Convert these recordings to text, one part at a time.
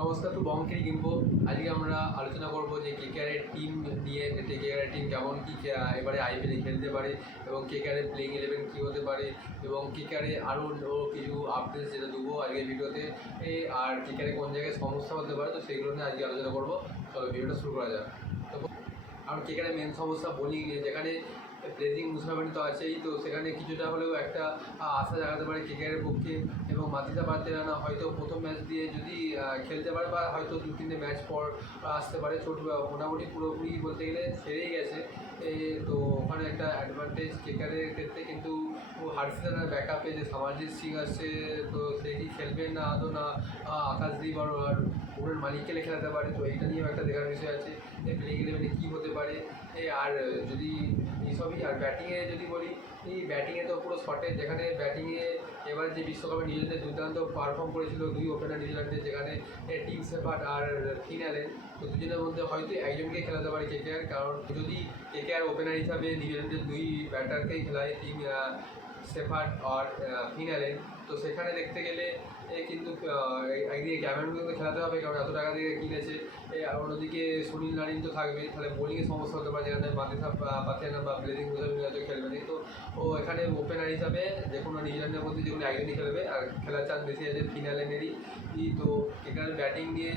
নমস্কার, টু বঙ্কেরই কিনবো। আজকে আমরা আলোচনা করব যে কেকেআরের টিম নিয়ে, কেকেআরের টিম কেমন কী এবারে আইপিএলে খেলতে পারে এবং কেকেআরের প্লেইং 11 কী হতে পারে এবং কেকেআরে আরও কিছু আপডেটস যেটা দেবো আজকের ভিডিওতে। আর কেকেআরে কোন জায়গায় সমস্যা হতে পারে, তো সেগুলো নিয়ে আজকে আলোচনা করবো। চলো ভিডিওটা শুরু করা যাক। তো কারণ কেকেআরের মেন সমস্যা বোলিং নিয়ে, যেখানে ব্লেজিং মুসাফির তো আছেই, তো সেখানে কিছুটা হলেও একটা আশা জাগাতে পারে কেকেআরের পক্ষে। এবং মাতিসা পাত্রেরানা হয়তো প্রথম ম্যাচ দিয়ে যদি খেলতে পারে বা হয়তো 2-3টে ম্যাচ পর আসতে পারে, ছোট মোটামুটি পুরোপুরি বলতে গেলে সেরেই গেছে। তো ওখানে একটা অ্যাডভান্টেজ কেকেআরের ক্ষেত্রে। কিন্তু হার্ষিদার ব্যাকআপে যে সামারজিৎ সিং আসছে, তো সে কি খেলবে না আদৌ, না আকাশদীপ আর ওনার মালিককে খেলাতে পারে, তো এইটা নিয়েও একটা দেখার বিষয় আছে। প্লেইং 11-এ কী হতে পারে। আর যদি এইসবই, আর ব্যাটিংয়ে যদি বলি, এই ব্যাটিংয়ে তো পুরো শর্টেজ, যেখানে ব্যাটিংয়ে এবার যে বিশ্বকাপে নিউজিল্যান্ডে দুর্দান্ত পারফর্ম করেছিল দুই ওপেনার নিউজিল্যান্ডে, যেখানে টিম শেফার্ড আর ফিন অ্যালেন, তো দুজনের মধ্যে হয়তো একজনকে খেলাতে পারে কেকেআর। কারণ যদি কেকেআর ওপেনার হিসাবে নিউজিল্যান্ডের দুই ব্যাটারকেই খেলায়, টিম শেফার্ড আর ফিন অ্যালেন, তো সেখানে দেখতে গেলে কিন্তু একদিকে ক্যামেরনকে খেলাতে হবে, কারণ এত টাকা দিয়ে কিনেছে। আর অন্যদিকে সুনীল নারিন তো থাকবে, তাহলে বোলিংয়ে সমস্যা হতে পারে, যেখানে মাতিসা পাতিয়ানা বা ব্লেজিং মুসাফির হয়তো খেলবে না। তো ও এখানে ওপেনার হিসাবে যে কোনো নিউজিল্যান্ডের মধ্যে যে কোনো একজনই খেলবে, আর খেলার চান্স বেশি আছে ফিন অ্যালেনেরই। তো এখানে ব্যাটিং নিয়ে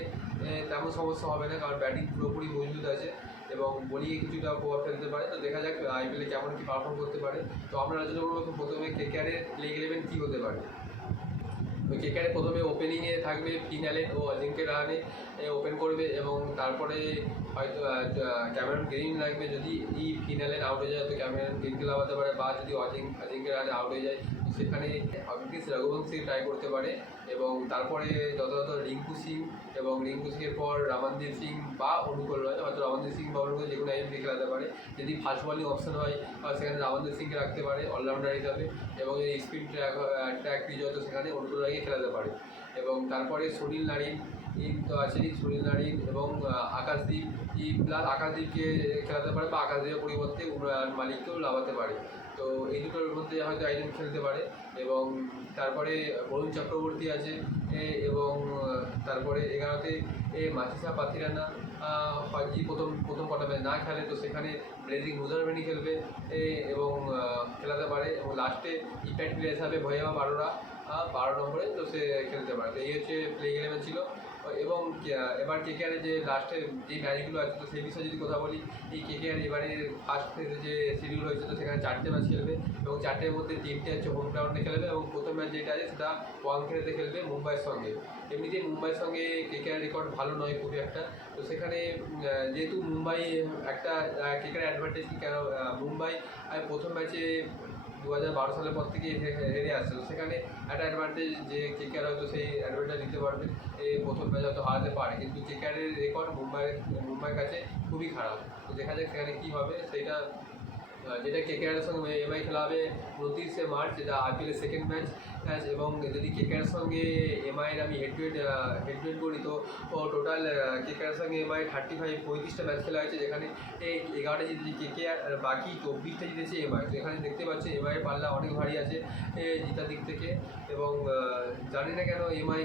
তেমন সমস্যা হবে না, কারণ ব্যাটিং পুরোপুরি মজবুত আছে এবং বোলিংয়ে কিছুটা প্রভাব ফেলতে পারে। তো দেখা যাক আইপিএলে কেমন কী পারফর্ম করতে পারে। তো আমরা আলোচনা করবো প্রথমে কেকেআরের প্লেইং 11 কী হতে পারে। তো কেকেআরে প্রথমে ওপেনিংয়ে থাকবে ফিন অ্যালেন ও অজিঙ্ক্য রাহানে ওপেন করবে, এবং তারপরে হয়তো ক্যামেরন গ্রিন লাগবে। যদি ফিন অ্যালেন আউট হয়ে যায় তো ক্যামেরন গ্রিনকে লাগাতে পারে, বা যদি অজিঙ্ক্য রাহানে আউট হয়ে যায় সেখানে অভিজ্ঞ রঘুবংশী ট্রাই করতে পারে। এবং তারপরে যথাযথ রিঙ্কু সিং, এবং রিঙ্কু সিংয়ের পর রমনদীপ সিং বা অনুকূল রয়, হয়তো রমনদীপ সিং বা অনুকূল যে কোনো একজনকে খেলাতে পারে। যদি ফাস্ট বলিং অপশন হয় সেখানে রমনদীপ সিংকে রাখতে পারে অলরাউন্ডার হিসাবে, এবং যদি স্পিন ট্র্যাক পিচ হয়তো সেখানে অনুকূল রয়কে খেলাতে পারে। এবং তারপরে সুনীল নারিন তো আছেই, সুনীল নারিন এবং আকাশদীপ প্লাস আকাশদীপকে খেলাতে পারে, বা আকাশদীপের পরিবর্তে মালিককেও লাগাতে পারে। তো এই দুটোর মধ্যে হয়তো একজন খেলতে পারে। এবং তারপরে বরুণ চক্রবর্তী আছে, এবং তারপরে 11তে মাতিসা পাত্রেরানা যদি প্রথম কটা ম্যাচ না খেলে, তো সেখানে ব্লেজিং মুজারভেনি খেলবে এবং খেলাতে পারে। এবং লাস্টে ইম্প্যাক্ট প্লেয়ার হিসাবে ভয়াবা বারোরা 12 নম্বরে, তো সে খেলতে পারে। তো এই হচ্ছে প্লেইং 11 ছিল। এবং এবার কেকেআরের যে লাস্টে যে ম্যাচগুলো আছে, তো সেই বিষয়ে যদি কথা বলি, এই কেকেআর এবারে ফার্স্ট ফেজে যে শিডিউল হয়েছে, তো সেখানে 4টে ম্যাচ খেলবে, এবং 4টের মধ্যে 3টে হচ্ছে হোম গ্রাউন্ডে খেলবে, এবং প্রথম ম্যাচ যেটা আছে সেটা ওয়াংখেড়েতে খেলবে মুম্বাইয়ের সঙ্গে। এমনিতে মুম্বাইয়ের সঙ্গে কেকেআর রেকর্ড ভালো নয় খুবই একটা। তো সেখানে যেহেতু মুম্বাই একটা কেকেআর অ্যাডভান্টেজ কি, কেন মুম্বাই প্রথম ম্যাচে 2012 সালের পর থেকে হেরে আসছে, তো সেখানে একটা অ্যাডভান্টেজ যে কেকেআর হয়তো সেই অ্যাডভান্টেজ দিতে পারবে, প্রথম ম্যাচ হয়তো হারাতে পারে। কিন্তু কেকেআরের রেকর্ড মুম্বাইয়ের কাছে খুবই খারাপ। তো দেখা যাক সেখানে কী হবে সেইটা। যেটা কেকেআরের সঙ্গে এমআই খেলা হবে 29শে মার্চ, যেটা আইপিএলের সেকেন্ড ম্যাচ। এবং যদি কেকেআরের সঙ্গে এমআইয়ের আমি হেড টু হেড করি, তো টোটাল কেকেআরের সঙ্গে এমআই 35-35টা ম্যাচ খেলা হয়েছে, যেখানে 11টা জিতেছে কেকেআর আর বাকি 24টা জিতেছে এমআই। তো এখানে দেখতে পাচ্ছি এমআইয়ের পাল্লা অনেক ভারী আছে জিতার দিক থেকে। এবং জানি না কেন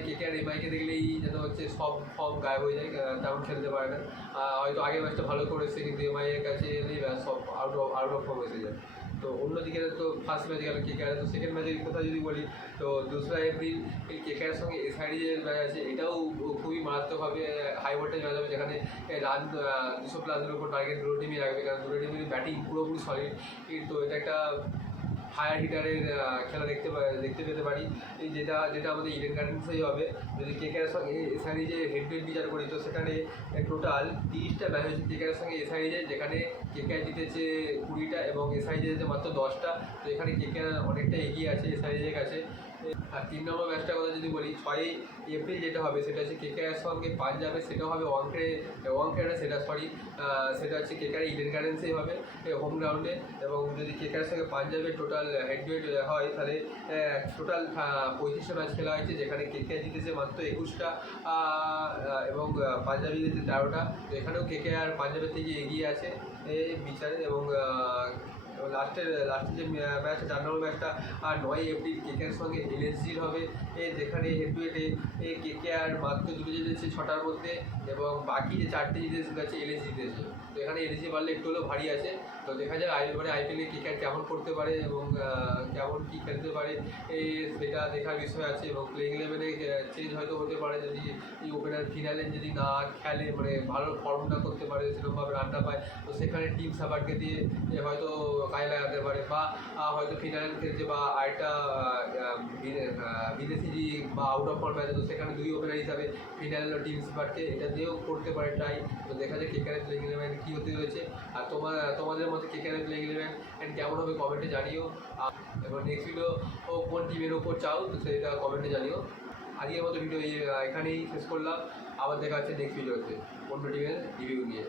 কেকেআর এমআইকে দেখলেই যেন হচ্ছে সব ফর্ম গায়েব হয়ে যায়, তেমন খেলতে পারে না। হয়তো আগের ম্যাচটা ভালো করেছে, কিন্তু এমআইয়ের কাছে এলেই সব আউট অফ ফর্ম এসে যায়। তো অন্যদিকে তো ফার্স্ট ম্যাচ গেল কেকেআর, তো সেকেন্ড ম্যাচের কথা যদি বলি, তো 2রা এপ্রিল এই কেকেআরের সঙ্গে এসআইডি যে ম্যাচ আছে, এটাও খুবই মারাত্মকভাবে হাই ভোল্টেজ ম্যাচ হবে, যেখানে রান 200+ উপর টার্গেট দুটো টিমই রাখবে, কারণ দুটো টিমের ব্যাটিং পুরোপুরি সলিড। তো এটা একটা ফায়ার হিটারের খেলা দেখতে পেতে পারি, যেটা আমাদের ইডেন গার্ডেন্সেই হবে। যদি কেকেআরের সঙ্গে এসআইডিজে হেড টু হেড বিচার করি, তো সেখানে টোটাল 30টা ম্যাচ হয়েছে কেকেআরের সঙ্গে এসআইডিজে, যেখানে কেকেআর জিতেছে 20টা এবং এসআইডি জিতেছে মাত্র 10টা। তো এখানে কেকেআর অনেকটা এগিয়ে আছে এসআইডিজের কাছে। আর 3 নম্বর ম্যাচটার কথা যদি বলি, 6 এপ্রিল যেটা হবে সেটা হচ্ছে কেকেআরের সঙ্গে পাঞ্জাবে, সেটাও হবে ওয়াংখেড়ে, সেটা হচ্ছে কেকেআর ইডেন গার্ডেন্সেই হবে, হোম গ্রাউন্ডে। এবং যদি কেকেআরের সঙ্গে পাঞ্জাবে টোটাল হেড টু হেড হয়, তাহলে টোটাল 35টা ম্যাচ খেলা হয়েছে, যেখানে কেকেআর জিতেছে মাত্র 21টা এবং পাঞ্জাব জিতেছে 13টা। তো এখানেও কেকেআর পাঞ্জাবের থেকে এগিয়ে আছে বিচারে। এবং এবং লাস্টে যে ম্যাচ 4 নম্বর ম্যাচটা 9 এপ্রিল কেকেআর সঙ্গে এলএসজির হবে, যেখানে হেড টু হেডে কেকেআর মাত্র 2টো জিতেছে 6টার মধ্যে এবং বাকি যে 4টে জিতেছে এলএসজি জিতেছে। তো এখানে এলএসজি পারলে একটু হলেও ভারী আছে। তো দেখা যায় আইপিএলে কেকেআর কেমন করতে পারে এবং কেমন কী খেলতে পারে সেটা দেখার বিষয় আছে। এবং প্লেইং ইলেভেনে চেঞ্জ হয়তো হতে পারে যদি এই ওপেনার ফিনালে যদি না খেলে, মানে ভালো ফর্ম না করতে পারে, সেরকমভাবে রান না পায়, তো সেখানে টিম সাবারকে দিয়ে হয়তো কাজে লাগাতে পারে, বা হয়তো ফিনালে খেলছে বা আরেকটা বিদেশি বা আউট অফ ফর্ম আছে, তো সেখানে 2 ওপেনার হিসাবে ফিনাল টিম সাবারকে এটা দিয়েও করতে পারে ট্রাই। তো দেখা যায় কেকেআরের প্লেইং ইলেভেন কী হতে রয়েছে। আর তোমাদের মধ্যে কেকেআরের প্লেইং ইলেভেন কেমন হবে কমেন্টে জানিও। এবং নেক্সট ভিডিও কোন টিমের ওপর চাও তো সেটা কমেন্টে জানিও। আজকের মতো ভিডিও এখানেই শেষ করলাম। আবার দেখা হচ্ছে নেক্সট ভিডিওতে অন্য টিমের রিভিউ নিয়ে।